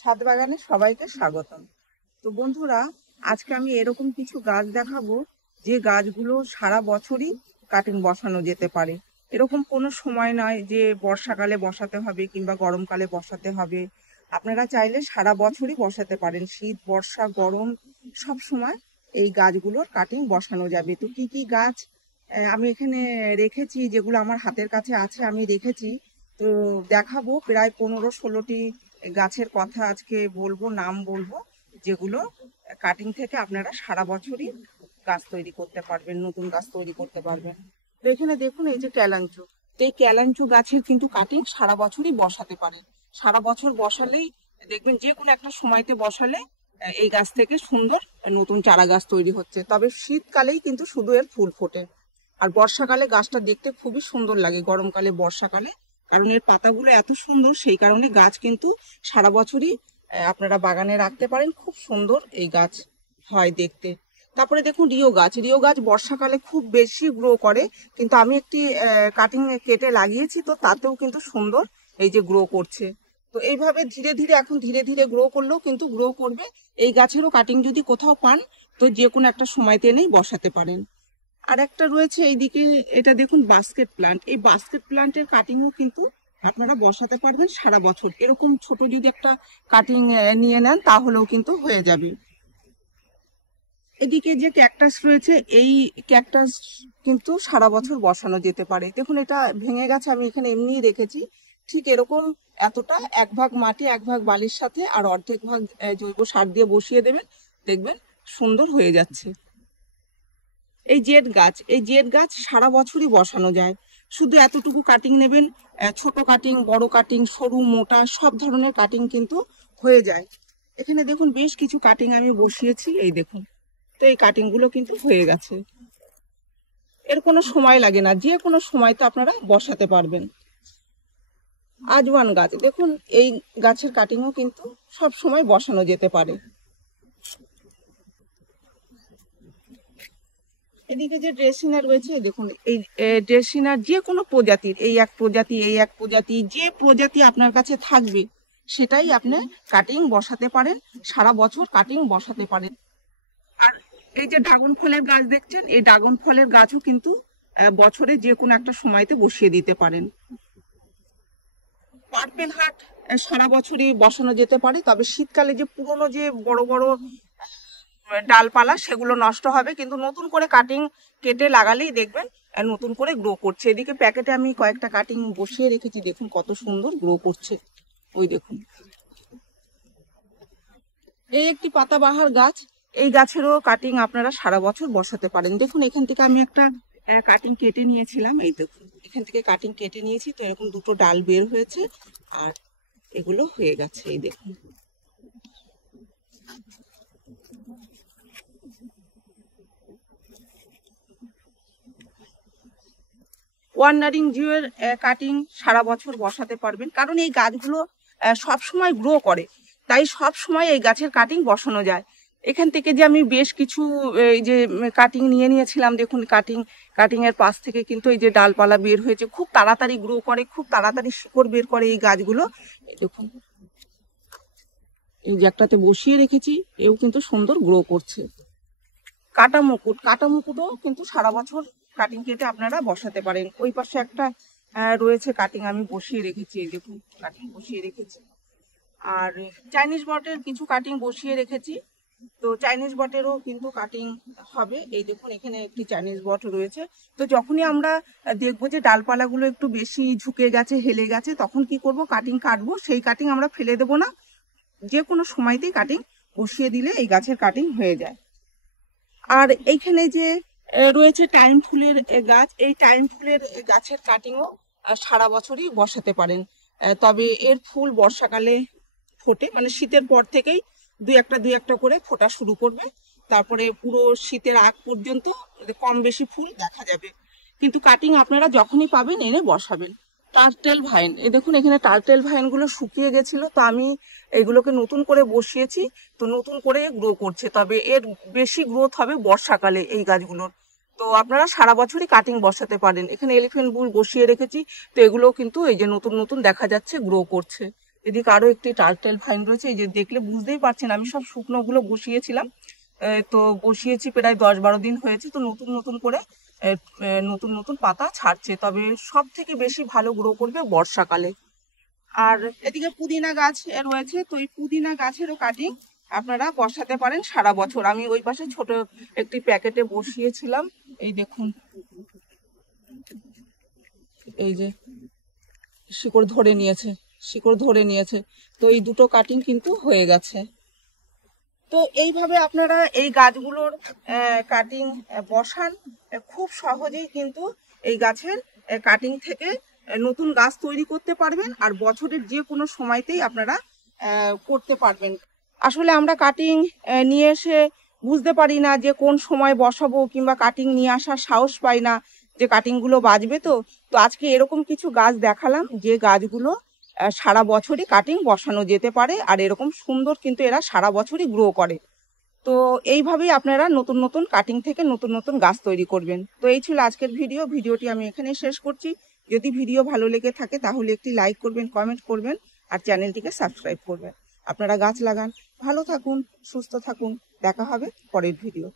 ছাদ বাগানে সবাইকে স্বাগতম। তো বন্ধুরা, আজকে আমি এরকম কিছু গাছ দেখাবো যে গাছগুলো সারা বছরই কাটিং বসানো যেতে পারে। এরকম কোনো সময় নয় যে বর্ষাকালে বসাতে হবে কিংবা গরমকালে বসাতে হবে। আপনারা চাইলে সারা বছরই বসাতে পারেন। শীত, বর্ষা, গরম সব সময় এই গাছগুলোর কাটিং বসানো যাবে। তো কি কি গাছ আমি এখানে রেখেছি, যেগুলো আমার হাতের কাছে আছে আমি রেখেছি, তো দেখাবো। প্রায় 15-16টি গাছের কথা আজকে বলবো, নাম বলবো, যেগুলো কাটিং থেকে আপনারা সারা বছরই গাছ তৈরি করতে পারবেন, নতুন গাছ তৈরি করতে পারবেন। তো এখানে দেখুন, এই যে ক্যালাঞ্চু, তো এই ক্যালাঞ্চু গাছের কিন্তু কাটিং সারা বছরই বসাতে পারেন। সারা বছর বসালেই দেখবেন যে কোনো একটা সময়তে বসালে এই গাছ থেকে সুন্দর নতুন চারা গাছ তৈরি হচ্ছে। তবে শীতকালেই কিন্তু শুধু এর ফুল ফোটে, আর বর্ষাকালে গাছটা দেখতে খুবই সুন্দর লাগে, গরমকালে বর্ষাকালে, কারণ এর পাতাগুলো এত সুন্দর, সেই কারণে গাছ কিন্তু সারা বছরই আপনারা বাগানে রাখতে পারেন। খুব সুন্দর এই গাছ হয় দেখতে। তারপরে দেখুন রিও গাছ, রিও গাছ বর্ষাকালে খুব বেশি গ্রো করে, কিন্তু আমি একটি কাটিং কেটে লাগিয়েছি, তো তাতেও কিন্তু সুন্দর এই যে গ্রো করছে। তো এইভাবে ধীরে ধীরে, এখন ধীরে ধীরে গ্রো করলেও কিন্তু গ্রো করবে। এই গাছেরও কাটিং যদি কোথাও পান, তো যে কোনো একটা সময়তে এনেই বসাতে পারেন। আর একটা রয়েছে এইদিকে, এটা দেখুন বাস্কেট প্লান্ট। এই বাস্কেট প্লান্টের কাটিংও কিন্তু আপনারা বসাতে পারবেন সারা বছর। এরকম ছোট যদি একটা কাটিং নিয়ে নেন তাহলেও কিন্তু হয়ে যাবে। এদিকে যে ক্যাকটাস রয়েছে, এই ক্যাকটাস কিন্তু সারা বছর বসানো যেতে পারে। দেখুন এটা ভেঙে গেছে, আমি এখানে এমনি রেখেছি। ঠিক এরকম এতটা, 1 ভাগ মাটি 1 ভাগ বালির সাথে আর অর্ধেক ভাগ জৈব সার দিয়ে বসিয়ে দেবেন, দেখবেন সুন্দর হয়ে যাচ্ছে। এই জেট গাছ, এই জেট গাছ সারা বছরই বসানো যায়। শুধু এতটুকু কাটিং নেবেন, ছোট কাটিং, বড় কাটিং, সরু, মোটা সব ধরনের কাটিং কিন্তু হয়ে যায়। এখানে দেখুন বেশ কিছু কাটিং আমি বসিয়েছি, এই দেখুন। তো এই কাটিং গুলো কিন্তু হয়ে গেছে। এর কোনো সময় লাগে না, যে কোনো সময় তো আপনারা বসাতে পারবেন। আজওয়ান গাছ দেখুন, এই গাছের কাটিংও কিন্তু সব সময় বসানো যেতে পারে। এদিকে যে ড্রেসিনার রয়েছে, দেখুন এই ড্রেসিনার যে কোনো প্রজাতির, এই এক প্রজাতি, এই এক প্রজাতি, যে প্রজাতি আপনার কাছে থাকবে সেটাই আপনি কাটিং বসাতে পারেন, সারা বছর কাটিং বসাতে পারেন। আর এই যে ড্রাগন ফলের গাছ দেখছেন, এই ড্রাগন ফলের গাছও কিন্তু বছরে যে কোনো একটা সময়তে বসিয়ে দিতে পারেন। পার্পেল হার্ট সারা বছরই বসানো যেতে পারে, তবে শীতকালে যে পুরনো যে বড় বড় ডালপালা সেগুলো নষ্ট হবে, কিন্তু নতুন করে কাটিং কেটে লাগালেই দেখবেন নতুন করে গ্রো করছে। এদিকে প্যাকেটে আমি কয়েকটা কাটিং বসিয়ে রেখেছি, দেখুন কত সুন্দর গ্রো করছে। ওই দেখুন, এই একটি পাতাবাহার গাছ, এই গাছেরও কাটিং আপনারা সারা বছর বসাতে পারেন। দেখুন এখান থেকে আমি একটা কাটিং কেটে নিয়েছিলাম, এই দেখুন এখান থেকে কাটিং কেটে নিয়েছি, তো এরকম দুটো ডাল বের হয়েছে আর এগুলো হয়ে গেছে, এই দেখুন। ওয়ার্নারিং জিওর কাটিং সারা বছর বসাতে পারবেন, কারণ এই গাছগুলো সব সময় গ্রো করে, তাই সব সময় এই গাছের কাটিং বসানো যায়। এখান থেকে যে আমি বেশ কিছু এই যে কাটিং নিয়ে নিয়েছিলাম, দেখুন কাটিং এর পাশ থেকে কিন্তু এই যে ডালপালা বের হয়েছে, খুব তাড়াতাড়ি গ্রো করে, খুব তাড়াতাড়ি শিকড় বের করে এই গাছগুলো। দেখুন এই যে একটাতে বসিয়ে রেখেছি, এও কিন্তু সুন্দর গ্রো করছে। কাটা মুকুটও কিন্তু সারা বছর কাটিং কেটে আপনারা বসাতে পারেন। ওই পাশে একটা রয়েছে কাটিং আমি বসিয়ে রেখেছি, এই দেখুন কাটিং বসিয়ে রেখেছি। আর চাইনিজ বটের কিছু কাটিং বসিয়ে রেখেছি, তো চাইনিজ বটেরও কিন্তু কাটিং হবে। এই দেখুন এখানে একটি চাইনিজ বট রয়েছে। তো যখনই আমরা দেখবো যে ডালপালাগুলো একটু বেশি ঝুঁকে গেছে, হেলে গেছে, তখন কি করব, কাটিং কাটবো। সেই কাটিং আমরা ফেলে দেবো না, যে কোনো সময়তেই কাটিং বসিয়ে দিলে এই গাছের কাটিং হয়ে যায়। আর এইখানে যে রয়েছে টাইম ফুলের গাছ, এই টাইম ফুলের গাছের কাটিংও সারা বছরই বসাতে পারেন। তবে এর ফুল বর্ষাকালে ফোটে, মানে শীতের পর থেকেই দুই একটা করে ফোটা শুরু করবে, তারপরে পুরো শীতের আগ পর্যন্ত কম বেশি ফুল দেখা যাবে। কিন্তু কাটিং আপনারা যখনই পাবেন এনে বসাবেন। টার্টেল ভাইন, এই দেখুন এখানে টার্টেল ভাইন গুলো শুকিয়ে গেছিল, তো আমি এগুলোকে নতুন করে বসিয়েছি, তো নতুন করে গ্রো করছে। তবে এর বেশি গ্রোথ হবে বর্ষাকালে এই গাছগুলোর। তো আপনারা সারা বছরই কাটিং বসাতে পারেন। এখানে এলিফ্যান্ট বুল বসিয়ে রেখেছি, তো এগুলো কিন্তু এই যে নতুন নতুন দেখা যাচ্ছে, গ্রো করছে। এদিকে আরো একটি টার্টেল ভাইন রয়েছে, এই যে দেখলে বুঝতেই পারছেন আমি সব শুকনোগুলো বসিয়েছিলাম। তো বসিয়েছি প্রায় 10-12 দিন হয়েছে। তো নতুন নতুন করে নতুন নতুন পাতা ছাড়ছে, তবে সব থেকে বেশি ভালো গ্রো করবে বর্ষাকালে। আর এদিকে পুদিনা গাছ রয়েছে, তো এই পুদিনা গাছেরও কাটিং আপনারা বসাতে পারেন সারা বছর। আমি ওই পাশে ছোট একটি প্যাকেটে বসিয়েছিলাম, এই দেখুন এই যে শিকড় ধরে নিয়েছে, শিকড় ধরে নিয়েছে। তো এই দুটো কাটিং কিন্তু হয়ে গেছে। তো এইভাবে আপনারা এই গাছগুলোর কাটিং বসান, খুব সহজেই কিন্তু এই গাছের কাটিং থেকে নতুন গাছ তৈরি করতে পারবেন, আর বছরের যে কোনো সময়তেই আপনারা করতে পারবেন। আসলে আমরা কাটিং নিয়ে এসে বুঝতে পারি না যে কোন সময় বসাবো, কিংবা কাটিং নিয়ে আসার সাহস পাই না যে কাটিংগুলো বাঁচবে। তো তো আজকে এরকম কিছু গাছ দেখালাম যে গাছগুলো সারা বছরই কাটিং বসানো যেতে পারে, আর এরকম সুন্দর কিন্তু এরা সারা বছরই গ্রো করে। তো এইভাবেই আপনারা নতুন নতুন কাটিং থেকে নতুন নতুন গাছ তৈরি করবেন। তো এই ছিল আজকের ভিডিওটি আমি এখানে শেষ করছি। যদি ভিডিও ভালো লেগে থাকে তাহলে একটি লাইক করবেন, কমেন্ট করবেন, আর চ্যানেলটিকে সাবস্ক্রাইব করবেন। আপনারা গাছ লাগান, ভালো থাকুন, সুস্থ থাকুন। দেখা হবে পরের ভিডিও।